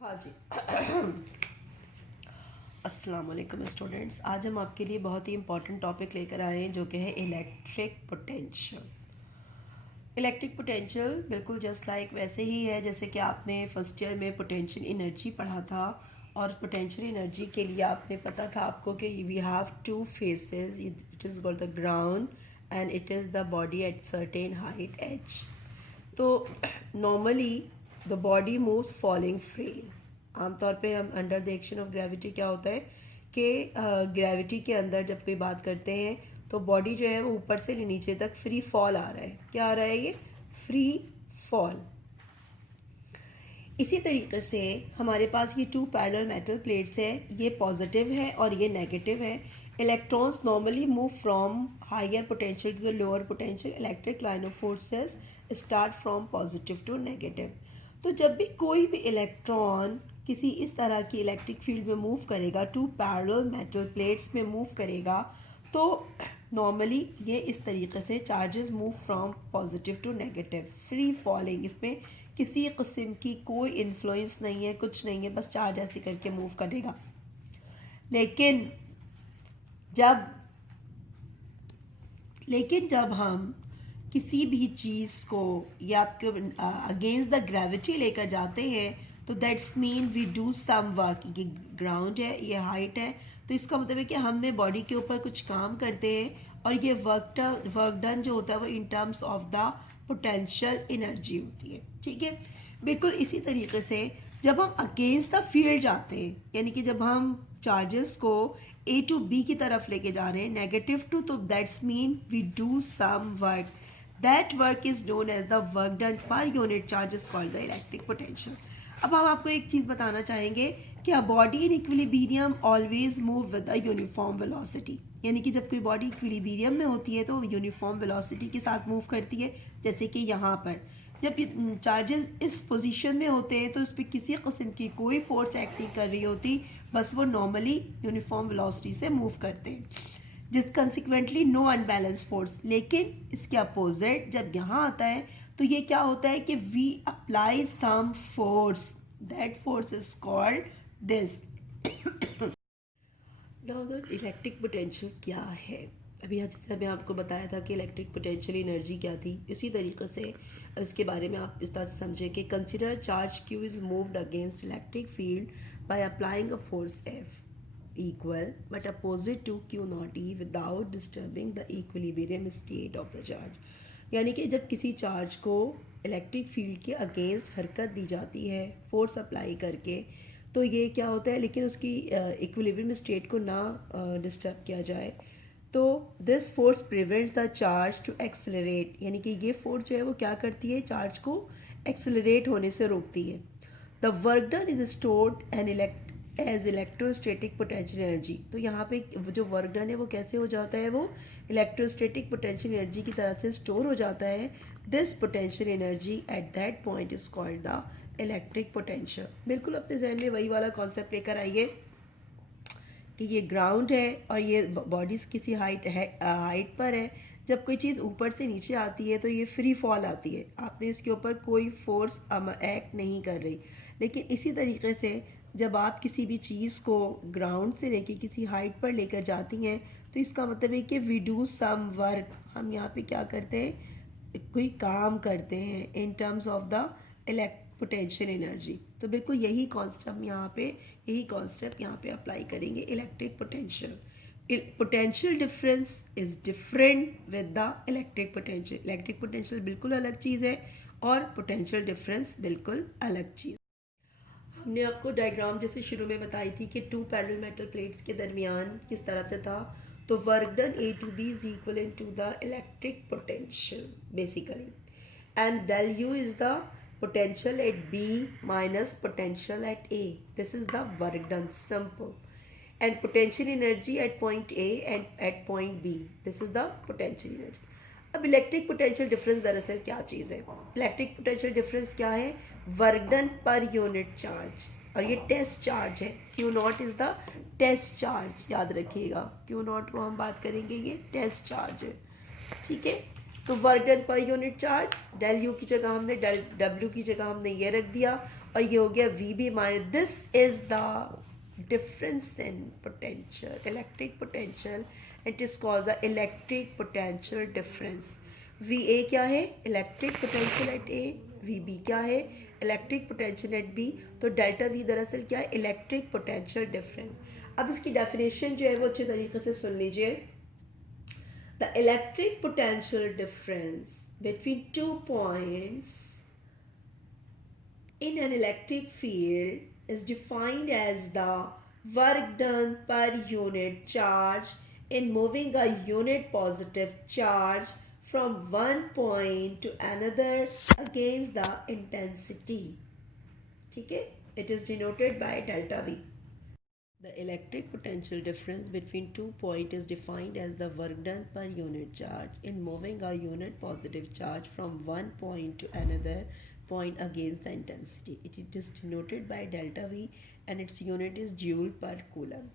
हाँ जी। अस्सलाम वालेकुम स्टूडेंट्स, आज हम आपके लिए बहुत ही इंपॉर्टेंट टॉपिक लेकर आए हैं जो कि है इलेक्ट्रिक पोटेंशियल। इलेक्ट्रिक पोटेंशियल बिल्कुल जस्ट लाइक वैसे ही है जैसे कि आपने फर्स्ट ईयर में पोटेंशियल एनर्जी पढ़ा था। और पोटेंशियल एनर्जी के लिए आपने पता था आपको कि we have two faces, it is called the ground and it is the body at certain height H. तो normally the body moves falling freely. आमतौर पे हम under the action of gravity क्या होता है कि ग्रेविटी के अंदर जब कोई बात करते हैं तो बॉडी जो है वो ऊपर से नीचे तक फ्री फॉल आ रहा है। क्या आ रहा है? ये फ्री फॉल। इसी तरीके से हमारे पास ये टू पैरेलल मेटल प्लेट्स है, ये पॉजिटिव है और ये नेगेटिव है। Electrons normally move from higher potential to the lower potential. Electric line of forces start from positive to negative. तो जब भी कोई भी इलेक्ट्रॉन किसी इस तरह की इलेक्ट्रिक फील्ड में मूव करेगा, टू पैरेलल मेटल प्लेट्स में मूव करेगा, तो नॉर्मली ये इस तरीके से charges move from positive to negative, free falling. इसमें किसी किस्म की कोई इन्फ्लुएंस नहीं है, कुछ नहीं है, बस चार्ज ऐसे करके मूव करेगा। लेकिन जब हम किसी भी चीज़ को या आपके अगेंस्ट द ग्रेविटी लेकर जाते हैं तो that's mean we do some work. ये ग्राउंड है, ये हाइट है, तो इसका मतलब है कि हमने बॉडी के ऊपर कुछ काम करते हैं और ये वर्क डन जो होता है वो in terms of the potential energy होती है। ठीक है, बिल्कुल इसी तरीके से जब हम अगेंस्ट द फील्ड जाते हैं, यानी कि जब हम चार्जेस को ए टू बी की तरफ लेके जा रहे हैं, नेगेटिव टू, तो that's mean we do some work. That work is known as the work done per unit charge is called the electric potential. अब हम आपको एक चीज़ बताना चाहेंगे कि a body in equilibrium always move with a uniform velocity. यानी कि जब कोई बॉडी इक्विलिब्रियम में होती है तो यूनिफॉर्म वेलोसिटी के साथ मूव करती है। जैसे कि यहाँ पर जब चार्जेस इस पोजीशन में होते हैं तो उस पर किसी किस्म की कोई फोर्स एक्ट नहीं कर रही होती, बस वो नॉर्मली यूनिफॉर्म वेलोसिटी से मूव करते हैं, जिस कंसिक्वेंटली नो अनबैलेंस फोर्स। लेकिन इसके अपोजिट जब यहाँ आता है तो ये क्या होता है कि we apply some force, that force is called this. Electric potential क्या है? अभी जैसे अभी आपको बताया था कि इलेक्ट्रिक पोटेंशियल एनर्जी क्या थी, इसी तरीके से इसके बारे में आप इस तरह से समझें कि consider charge Q is moved against electric field by applying a force F equal but opposite to q naught e without disturbing the equilibrium state of the charge। यानी कि जब किसी चार्ज को इलेक्ट्रिक फील्ड के against हरकत दी जाती है force apply करके, तो ये क्या होता है, लेकिन उसकी इक्विलिब्रियम स्टेट को ना डिस्टर्ब किया जाए, तो this force prevents the charge to accelerate. यानी कि ये फोर्स जो है वो क्या करती है, चार्ज को एक्सेलरेट होने से रोकती है। The work done is stored an as electrostatic potential energy. तो यहाँ पे जो वर्क डन है वो कैसे हो जाता है, वो इलेक्ट्रोस्टैटिक पोटेंशियल एनर्जी की तरह से स्टोर हो जाता है। This potential energy at that point is called the electric potential. बिल्कुल अपने जहन में वही वाला कॉन्सेप्ट लेकर आइए कि ये ग्राउंड है और ये बॉडीज किसी हाइट पर है। जब कोई चीज़ ऊपर से नीचे आती है तो ये फ्री फॉल आती है, आपने इसके ऊपर कोई फोर्स एक्ट नहीं कर रही। लेकिन इसी तरीके से जब आप किसी भी चीज़ को ग्राउंड से लेके किसी हाइट पर लेकर जाती हैं तो इसका मतलब है कि वी डू सम वर्क। हम यहाँ पे क्या करते हैं, कोई काम करते हैं in terms of the potential energy. तो बिल्कुल यही कॉन्सेप्ट यहाँ पे अप्लाई करेंगे electric potential. Potential difference is different with the electric potential. Electric potential बिल्कुल अलग चीज़ है और पोटेंशियल डिफरेंस बिल्कुल अलग चीज़। हमने आपको डायग्राम जैसे शुरू में बताई थी कि टू पैरेलल मेटल प्लेट्स के दरमियान किस तरह से था, तो work done A to B is equal to the electric potential basically, and del U is the potential at B minus potential at A. This is the work done, simple. And potential energy at point A and at point B. This is the potential energy. अब electric potential difference दरअसल क्या चीज़ है? Electric potential difference क्या है? Work done per unit charge, और ये test charge है। Q not is the test charge, याद रखिएगा Q नॉट को हम बात करेंगे, ये टेस्ट चार्ज है। ठीक है, तो work done per unit charge, del U की जगह हमने डेल डब्ल्यू की जगह हमने ये रख दिया, और ये हो गया V B minus, this is the difference in potential, electric potential, it is called the electric potential difference. V A क्या है, electric potential at A, V B क्या है, इलेक्ट्रिक पोटेंशियल एट बी। तो डेल्टा वी दरअसल क्या है, electric potential difference. अब इसकी डेफिनेशन जो है वो अच्छे तरीके से सुन लीजिए। The electric potential difference between 2 points in an electric field is defined as the work done per unit charge in moving a unit positive charge from one point to another against the intensity. ठीक है, it is denoted by delta V. The electric potential difference between 2 points is defined as the work done per unit charge in moving a unit positive charge from one point to another point against the intensity. It is denoted by delta V and its unit is joule per coulomb.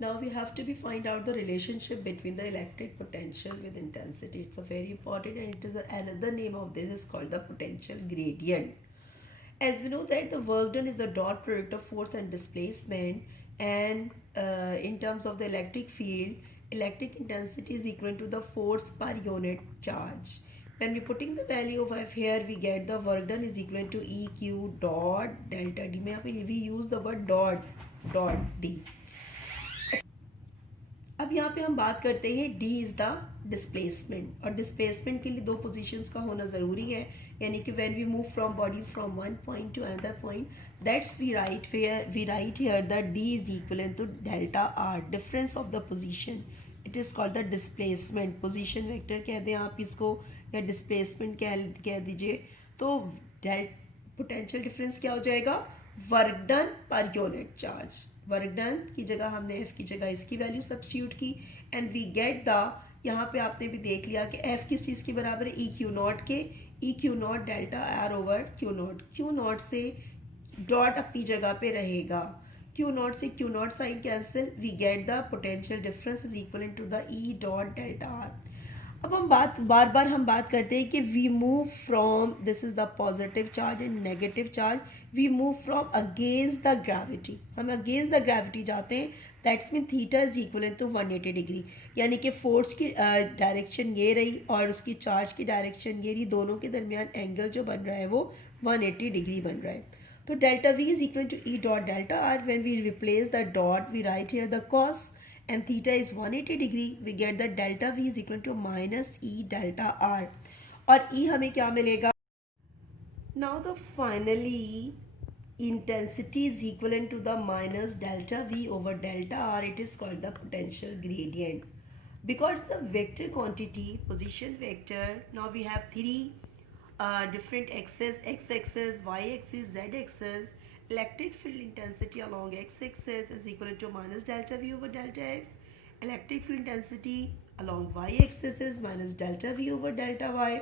Now we have to find out the relationship between the electric potential with intensity. It's a very important, and it is another name of this is called the potential gradient. As we know that the work done is the dot product of force and displacement, and in terms of the electric field, electric intensity is equal to the force per unit charge. When we putting the value of F here, we get the work done is equal to EQ dot delta D. में यहाँ पे we use the word dot D. अब यहाँ पे हम बात करते हैं D इज द डिस्प्लेसमेंट, और डिस्प्लेसमेंट के लिए दो पोजीशंस का होना ज़रूरी है, यानी कि when we move from body from one point to another point, that's we right here the D is equal to delta R, difference of the position. It is called the displacement, position vector कह दें आप इसको, या displacement कह दीजिए। तो potential difference क्या हो जाएगा, work done per unit charge. Work done की जगह हमने एफ की जगह इसकी वैल्यू सब्स्टिट्यूट की, एंड वी गेट द, यहाँ पे आपने भी देख लिया कि एफ किस चीज़ के बराबर है, ई क्यू नॉट के, E Q not delta R over Q not. Q not से डॉट अपनी जगह पे रहेगा, क्यू नॉट से Q not sign cancel, we get the potential difference is equal to the E dot delta R. अब हम बार बार हम बात करते हैं कि we move from, this is the positive charge and negative charge, we move from against the gravity, हम अगेंस्ट द ग्रेविटी जाते हैं, that's mean theta is equal to 180 degree, यानी कि फोर्स की डायरेक्शन ये रही और उसकी चार्ज की डायरेक्शन ये रही, दोनों के दरमियान एंगल जो बन रहा है वो 180 डिग्री बन रहा है। तो delta V is equal to E dot delta R, when we replace the dot V right here the cos and theta is 180 degree, we get that delta V is equal to minus E delta R, और E हमें क्या मिलेगा, now the finally intensity is equivalent to the minus delta V over delta R, it is called the potential gradient. Because the vector quantity, position vector, now we have three different axes, x-axis, y-axis, z-axis. Electric field intensity along x-axis is equal to minus delta V over delta x. Electric field intensity along y-axis is minus delta V over delta y.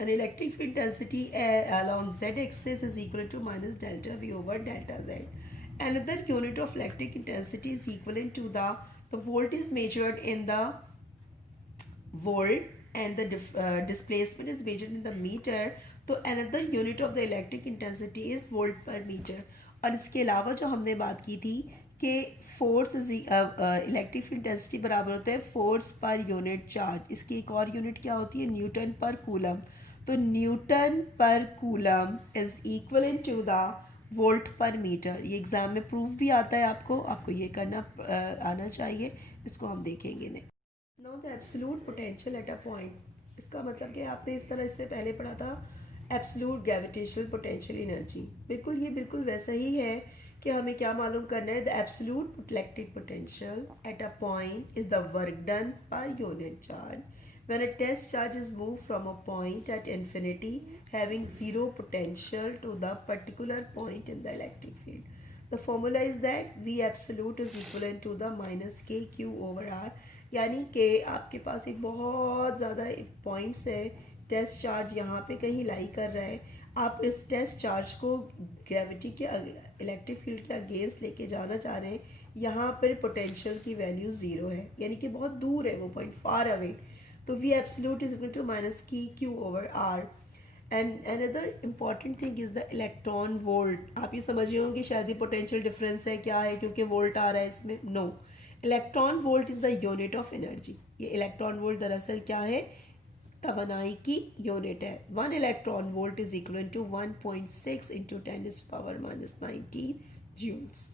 And electric field intensity along z-axis is equal to minus delta V over delta z. Another unit of electric intensity is equivalent to the volt is measured in the volt, and the displacement is measured in the meter. तो another unit of the electric intensity is volt per meter. और इसके अलावा जो हमने बात की थी कि फोर्स इलेक्ट्रिक फील्ड इंटेंसिटी बराबर होता है फोर्स पर यूनिट चार्ज, इसकी एक और यूनिट क्या होती है, न्यूटन पर कूलम। तो newton per coulomb is equal to the volt per metre. ये एग्जाम में प्रूफ भी आता है, आपको ये करना आना चाहिए, इसको हम देखेंगे नहीं। Now the absolute potential at a point, इसका मतलब कि आपने इस तरह इससे पहले पढ़ा था एब्सोल्यूट ग्रेविटेशनल पोटेंशियल एनर्जी, बिल्कुल वैसा ही है कि हमें क्या मालूम करना है, the absolute electric potential at a point is the work done per unit charge when a test charge is move from a point at infinity having zero potential to the particular point in the electric field. The formula is that V absolute is equal to the minus K Q over R, यानी कि आपके पास एक बहुत ज़्यादा points है, test charge यहाँ पे कहीं लाई कर रहा है, आप इस टेस्ट चार्ज को ग्रेविटी के इलेक्ट्रिक फील्ड के अगेंस्ट लेके जाना चाह रहे हैं, यहाँ पर पोटेंशियल की वैल्यू ज़ीरो है, यानी कि बहुत दूर है वो पॉइंट, फार अवे। तो V absolute is equal to minus K Q over R, and another important thing is the electron volt. आप ये समझ रहे हो कि शायद ये पोटेंशियल डिफरेंस है, क्या है, क्योंकि वोल्ट आ रहा है इसमें। No, electron volt is the unit of energy. ये इलेक्ट्रॉन वोल्ट दरअसल क्या है, तवानाई की यूनिट है। 1 electron volt is equal to 1.6 into 10⁻⁻19 joules.